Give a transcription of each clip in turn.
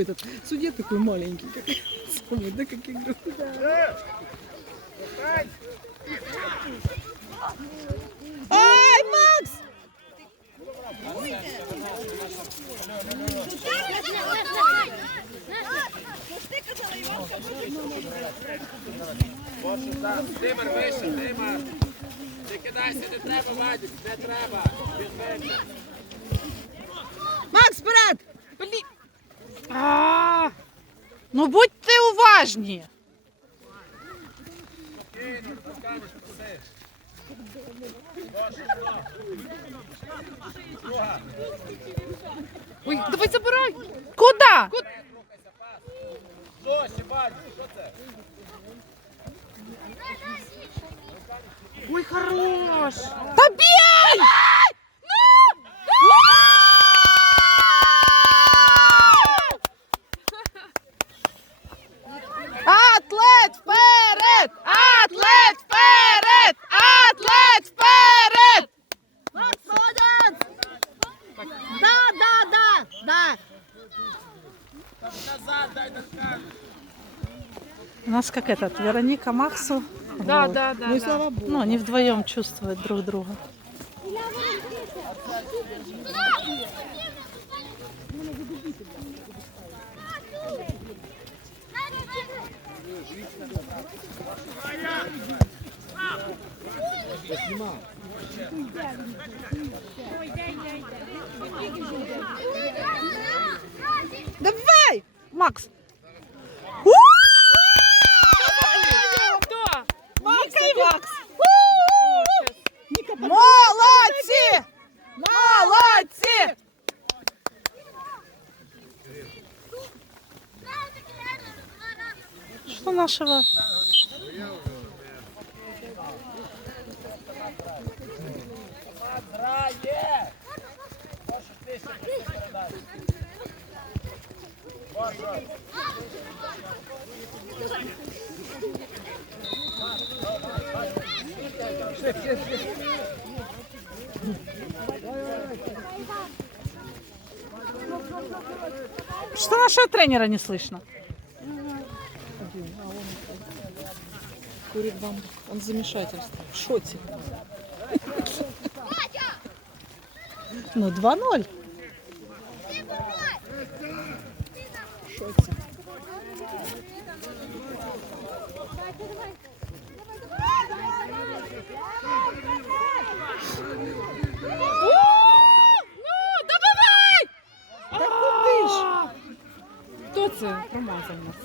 этот судья такой маленький, как самый, да, как игру. Ай, Макс! Тимер вище, Тимер. Не кидайся, не треба, Вадик, не треба. Макс, вперед! Ну будьте уважні. Ой, давай забирай. Куда? Куд... Ой, хорош. Та бей! Нас как этот, Вероника Максу. Да, Вот. да, да. Ну и да. слава богу. Ну, они вдвоем чувствуют друг друга. Давай! Макс! факс. Молодці! Молодці! Что нашего? Можешь ты Что нашего тренера не слышно? Курит бамбук. Он. В шоте. Ну, 2-0. Оце промазав нас.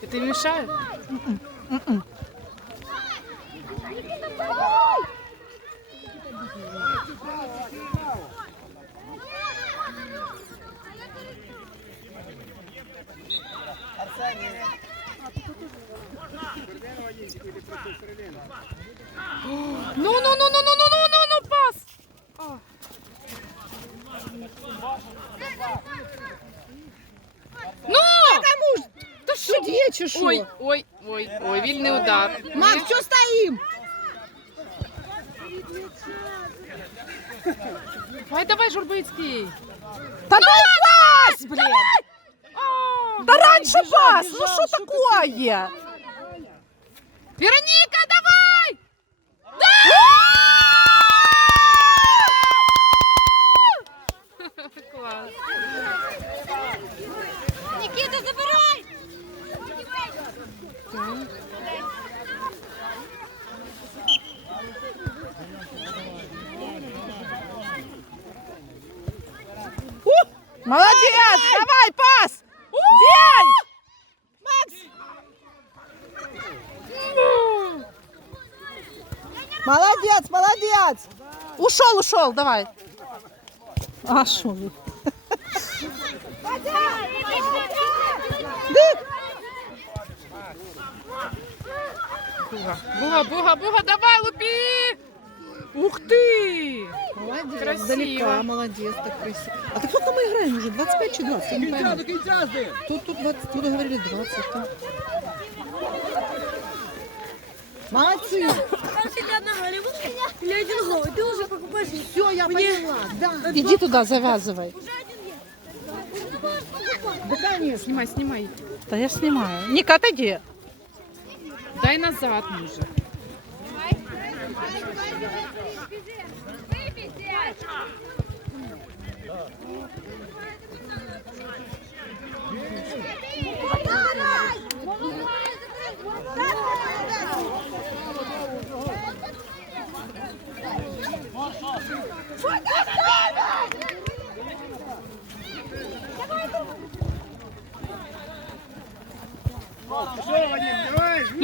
Это мешает? Можно? Ой, ой, ой, ой, вильный удар. Макс, что стоим? Давай, давай, Журбицький. Та дай ну пас, блін! Та раніше пас, ну что такое? Вероника! Молодец! Давай, пас! Бей! Молодец, молодец! Ушел, ушел, давай. А, вы? Буга, буга, буга, буга, давай, лупи! Ух ты! Молодец, Красиво. далека, молодец, так красиво. А так сколько мы играем уже? 25 чи 20? Я не Кінця, пойму. до кінця з ним! Тут, тут, 20, тут говорили 20. да. Молодцы. Там всегда одна Голливуд или один гол. И ты уже покупаешь Все, я поняла. Да. Іди туди, зав'язывай. Да, конечно. Снимай, снимай. Та я ж знімаю. Ніка, отойди. Дай назад, може.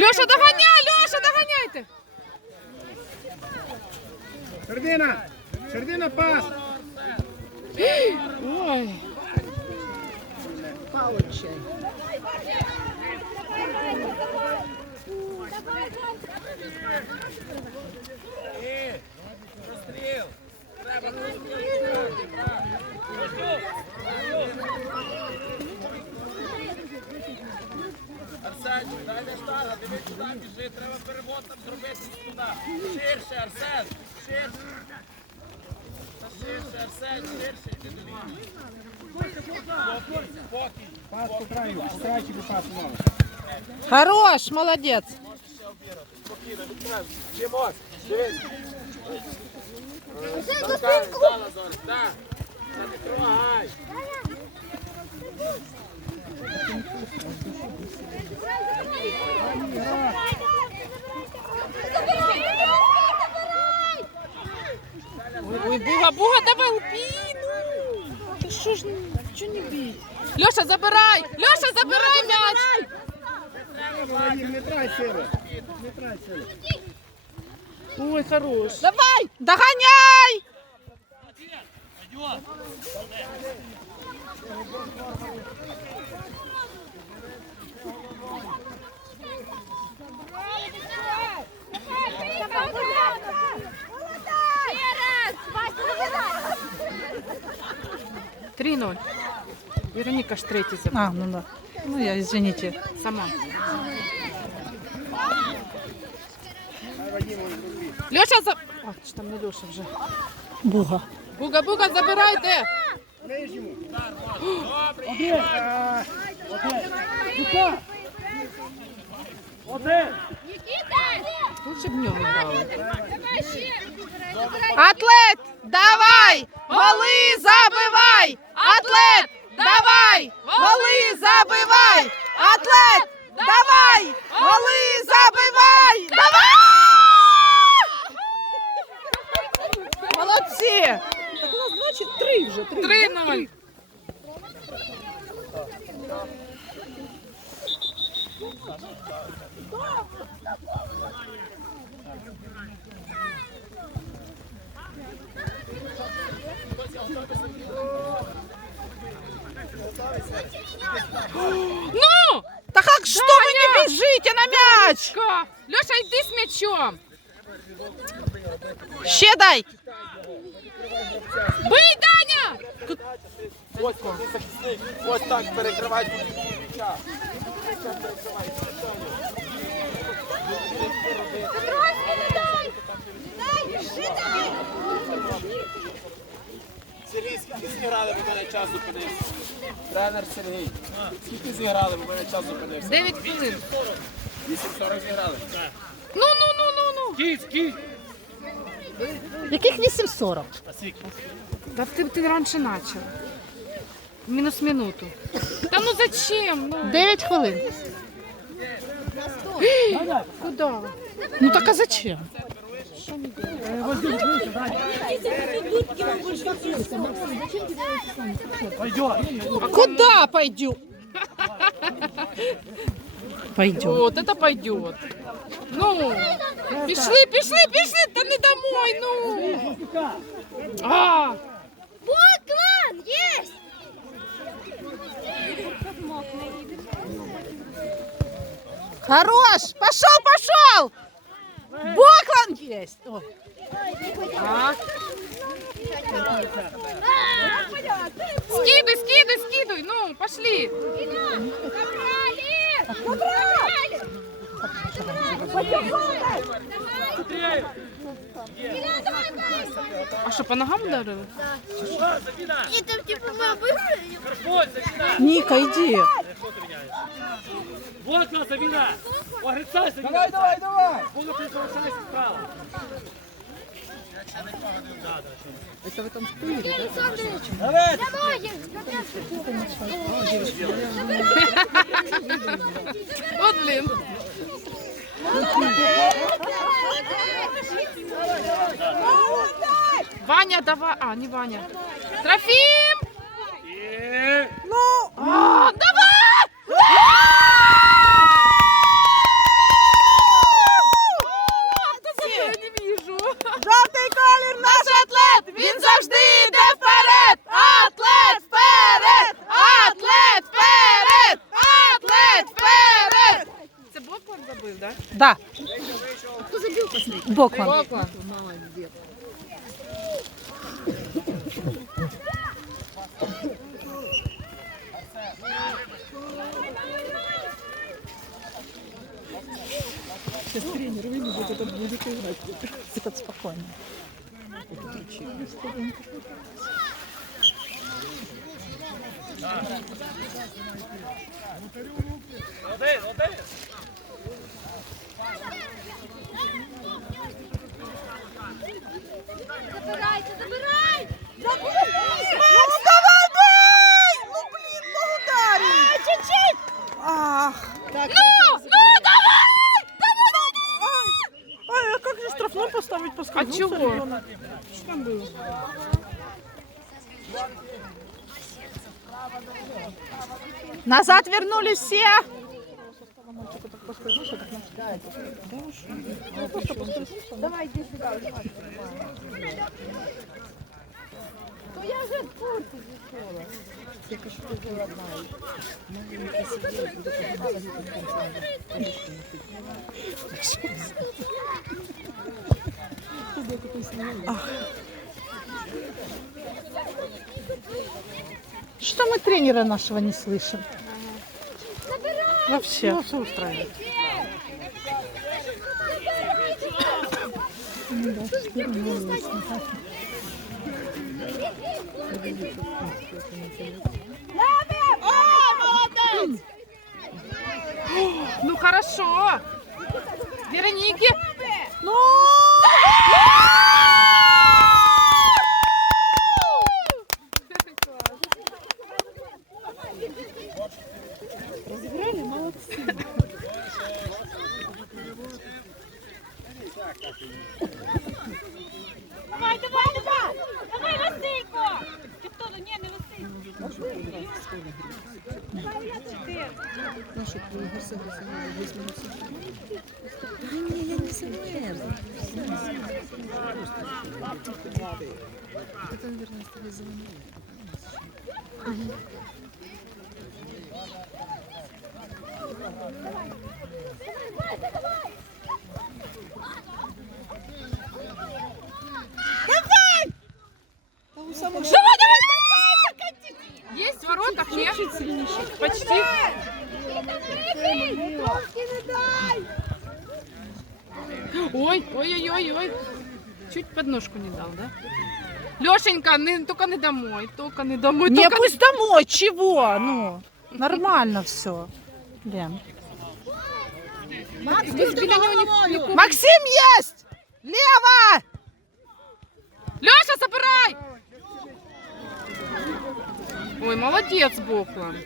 Льоша, доганяй, Льоша, доганяйте. Середина! Середина пас! Ой. Получай. Розстріл! Треба Арсенчик, дай не штага, дивись туди, біжи, треба перевод там зробити туди. Ширше, Арсен, ширше. Та ширше, Арсен, ширше, йди до лінії. Спокій, Пас по краю, по крайчику пас мало. Хорош, молодець. спокійно, відкривай. Чимось, дивись. Толкай, Дала зараз, так. Не трогай. Ну, Буга, Буга, давай упіну. Та що ж, чого не бій? Льоша, забирай! Льоша, забирай м'яч! Не трай сили. Не трай сили. Ой, хорош. Давай! Доганяй! Давай, 3-0. Вероника ж третій забила. А, ну да. Ну я, извините. Сама. Льоша за... А, чи там не Льоша вже. Буга. Буга-буга, забирайте! Нижньому. Один. Один. Один. Лучше б нього брали. Атлет! Давай! Голи забивай! Атлет, давай! Голи забивай! Атлет, давай! Голи забивай! Давай! Молодці! Так у нас значит три вже. Три. Три ноль. Ну! Так как что вы не бежите на мяч? Леша, йди з м'ячом! Ще дай! Бий, Даня! Ось захисник, ось так перекривай м'яча. Сергій, скільки зіграли, бо мене час зупинився? Тренер Сергій, скільки зіграли, бо мене час зупинився? 9 хвилин. 8.40 зіграли. Ну, ну, ну, ну, ну. Кіць, кіць. Яких 8.40? Да ты, ты раньше начал. Минус минуту. Да ну зачем? Ну, 9 хвилин. куда? Ну так а зачем? Пойдет. Куда пойдем? Пойдем. Вот это пойдет. Ну, пішли, пішли, пішли, та не домой, ну. А, Боклан, есть! Хорош! Пошел, пошел! Боклан есть! О, а. Скидывай, скидывай, скидывай, ну, пошли. Забрали! Забрали! А що, по ногам ударили? И там типа мы выиграли. Карпой, заміна! Ніка, йди. Водка, заміна! Огрицайся! Давай, давай, давай! Коли ти залишайся справа. Це ви там стоїли, так? Давай, От блін. Ваня, давай. А, не Ваня. Трофим! Ну! А, давай! Я не вижу. Жовтий колір наш атлет! Він завжди йде вперед! Атлет вперед! Атлет вперед! Атлет вперед! Це Боклан забив, так? Да. Бокман. Боклан. Сейчас тренер вот это будет играть. Тихо, спокойно. Один, один! Назад вернулись все. Что мы тренера нашего не слышим? Вообще. Ну, что устраивает? Ну хорошо. Вероники. Ну! Давай, давай, давай! Давай, Василько! Ти хто? Ні, не Василько. Ну, щоб його согласовали, якщо не все. Ні, ні, я не замерзла. Это, наверное, с тобой звонили. А у самых Есть в воротах, нет? Почти. Ой, ой-ой-ой-ой Чуть подножку не дал, да? Лешенька, не, только не домой, только не домой. Не, только пусть домой, чего? Ну, нормально все. Лен. Макс, без біля нього ні- ні- Максим есть! Лево! Леша, забирай! Ой, молодець, Боклан.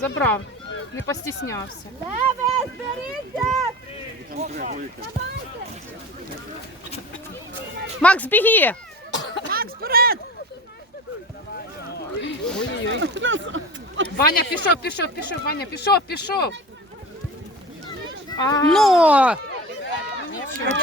Забрав, не постіснявся. Макс, беги! Ваня, пішов, пішов, пішов, Ваня, пішов, пішов. А, Ну! ну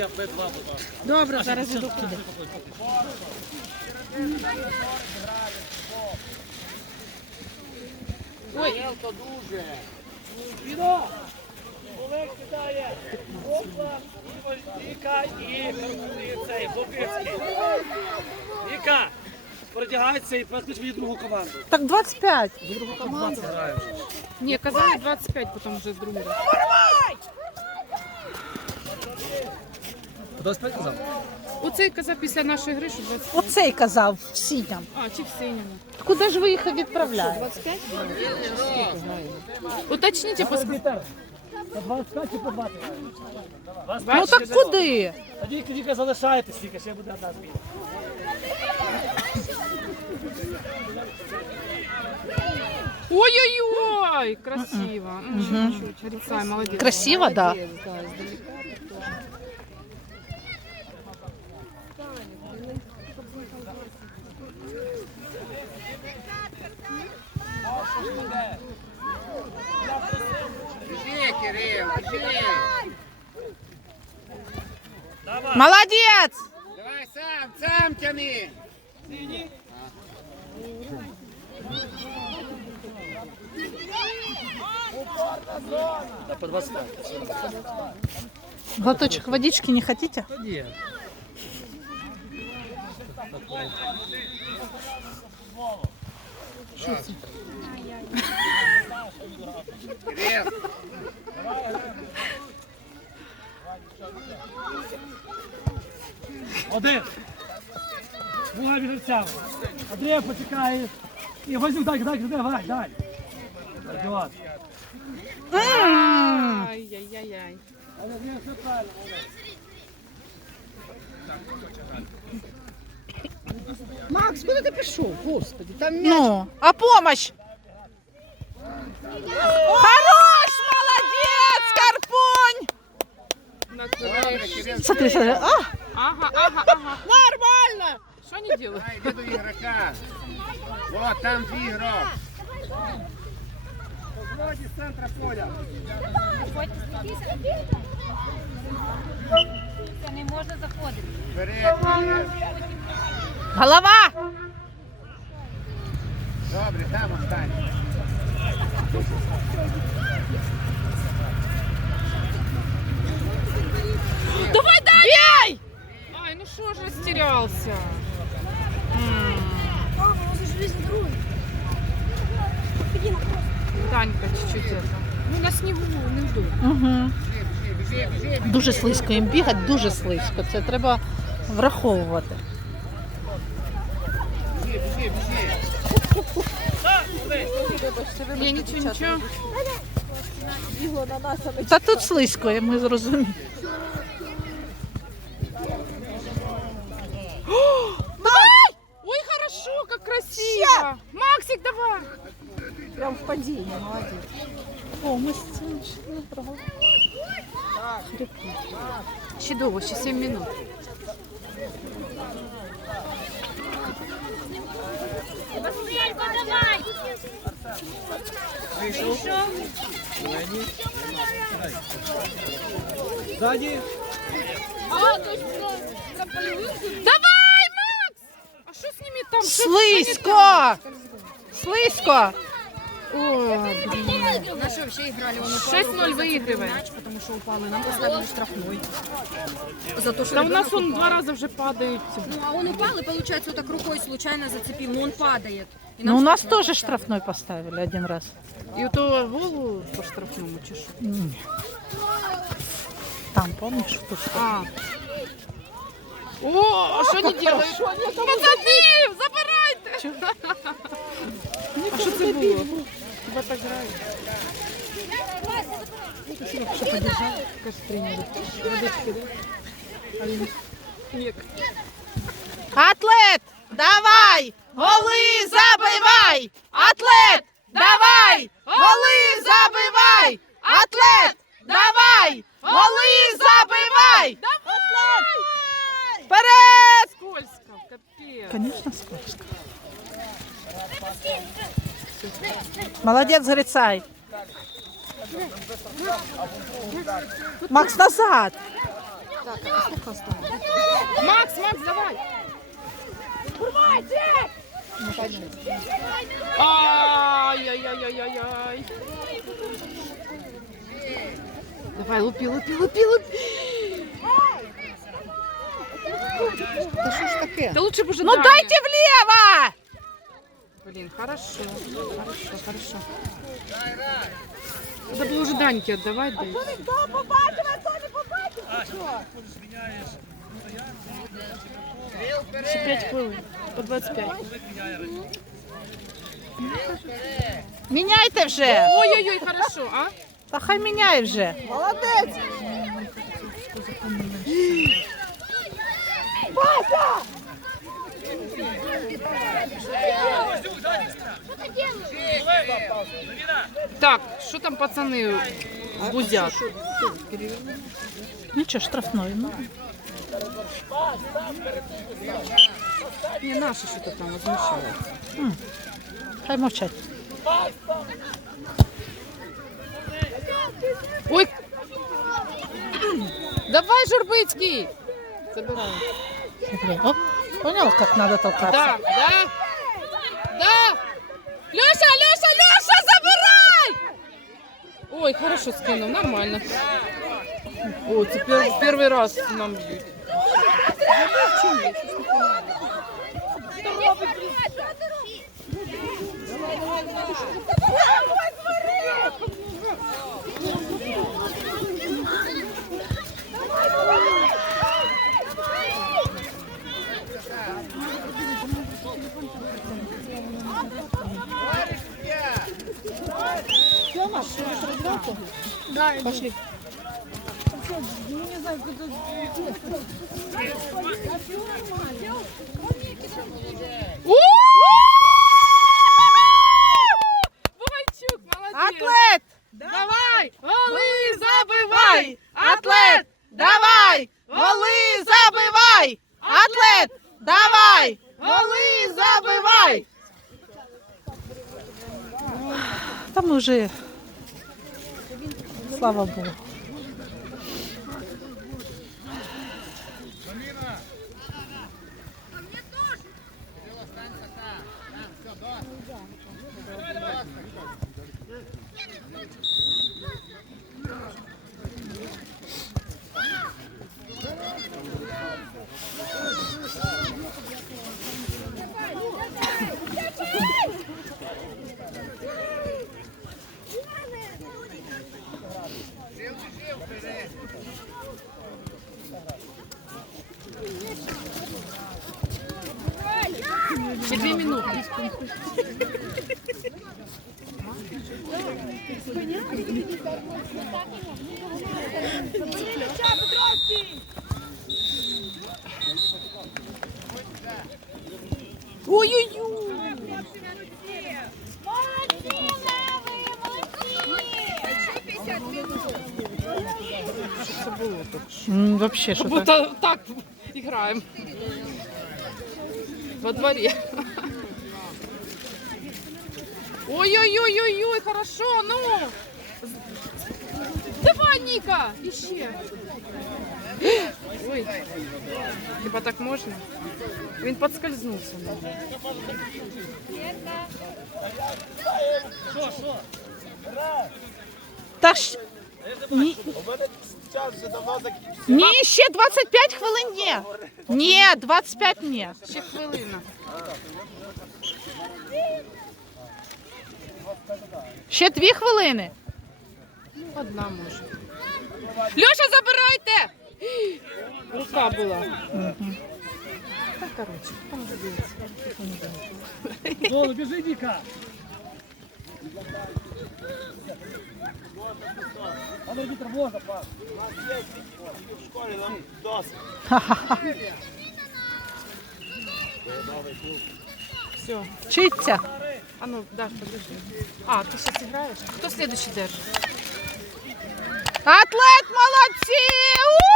А что стоять? Добре, зараз іду туди. Ой! Дуже! Олег кидає! Віка і, і цей Бобицький. Віка, передягайся і поклич мені другу команду. Так 25. Другу команду граєш. Ні, казали 25, потім вже другий раз. 25 казав? Оцей казав після нашої гри, що 25. Оцей казав в синям. А, чи в синьому. Куди ж ви їх відправляєте? 25? Уточніть, по. По 25 чи по 20? Ну так куди? Тоді тільки залишайтесь, тільки ще буде одна зміна. Ой-ой-ой, красиво. Молодец. Красиво, да. Біжи, Молодець! Давай сам, сам тяни. Да, по 25. Глоточек водички не хотите? Ні. Кирил, Один. Буга біжавцями. Андрія почекає. І возьму, дай, дай, дай, дай, дай. От. Ай-яй-яй-яй. Макс, куди ти пішов? Господи, там Ну, а помощь? Смотри, смотри. А, Ага, ага, ага. нормально. Что они делают? дай, йди до ігрока. О, там твій ігрок. Вроді з центра поля. Це не можна заходити. Вперед, Кирил. голова! Добре, там останній. Давай, Стреляй! Ай, ну что же растерялся? Папа, он же жизнь друг. Танька чуть-чуть это. Ну на снегу ну, не вдруг. Угу. Дуже слизько їм бігати, дуже слизько. Це треба враховувати. Я нічого, нічого. Та тут слизько, ми зрозуміємо. Прям в падінні, молодець. О, ми з Ще довго, ще 7 минут. Василько, давай! Вийшов? Ззаді. Давай, Макс! А что с ними там? Что- что не Слизько! Так? Слизько! Ой, Наши вообще играли, он упал. 6-0 выигрываем. Мяч, потому что упал, и нам поставили штрафной. За то, что Да у нас он упал. два раза уже падает. Ну, а он упал, и получается, вот так рукой случайно зацепил, но он падает. И Ну, нам у нас штрафной тоже поставили. штрафной поставили один раз. И у того голову по штрафному чешу. Там, помнишь, тут? А. О, а что они делают? Позабив! Забирайте! А що це було? Хіба так грають? Що подержав? Каже, тренер. Водички, да? А він... Ні. Атлет, давай! Голи забивай! Атлет, давай! Голи забивай! Атлет, давай! Голи забивай! Атлет! Вперед! Скользко, капець. Конечно, скользко. Молодец, Грицай. Макс, назад. Макс, Макс, давай. Ай-яй-яй-яй-яй-яй. Давай, лупи, лупи, лупи, лупи. Да что ж такое? Да лучше бы уже Ну дайте влево! Блин, хорошо. Хорошо, хорошо. Надо было уже Даньке отдавать, да и всё. Хто побачив, а хто не побачив? Ще 5 хвилин. По 25. Міняйте вже! Ой-ой-ой, хорошо, а? Та хай міняє вже. Молодець! Так, що там пацани бузять? Нічого, штрафної. Ну. Не, наши что-то там возмущают. Хай мовчать. Ой! Давай, Журбицкий! Забирай. Смотри, Оп. Понял, как надо толкаться? Да, да! Леша, Леша, Леша, забирай! Ой, хорошо скинул, нормально. О, теперь первый раз нам бьют. Пошли. О! Бугайчук, молодец! Атлет! Давай! Голы забивай! Атлет! Давай! Голи забивай! Атлет! Давай! Голи забивай! Там уже, слава Богу. М, Вообще что-то. будто так играем. Во дворе. Ой-ой-ой-ой-ой, хорошо, ну. Давай, Ника, ищи. Ой, типа так можно? Він подскользнувся. Та ж... Ні, У мене час вже давно закінчився. ні, ще 25 хвилин ні. Ні, 25 ні. Ще хвилина. Ще дві хвилини. Одна може. Льоша, забирайте! Рука була. Так, коротше, там вже дивиться. Зола, біжи, Ніка. А ну, Вітер, можна, пас. У нас є в школі нам досить. Все. Вчиться. А ну, Даш, подожди. А, ты сейчас играешь? Кто следующий держит? Атлет, молодці!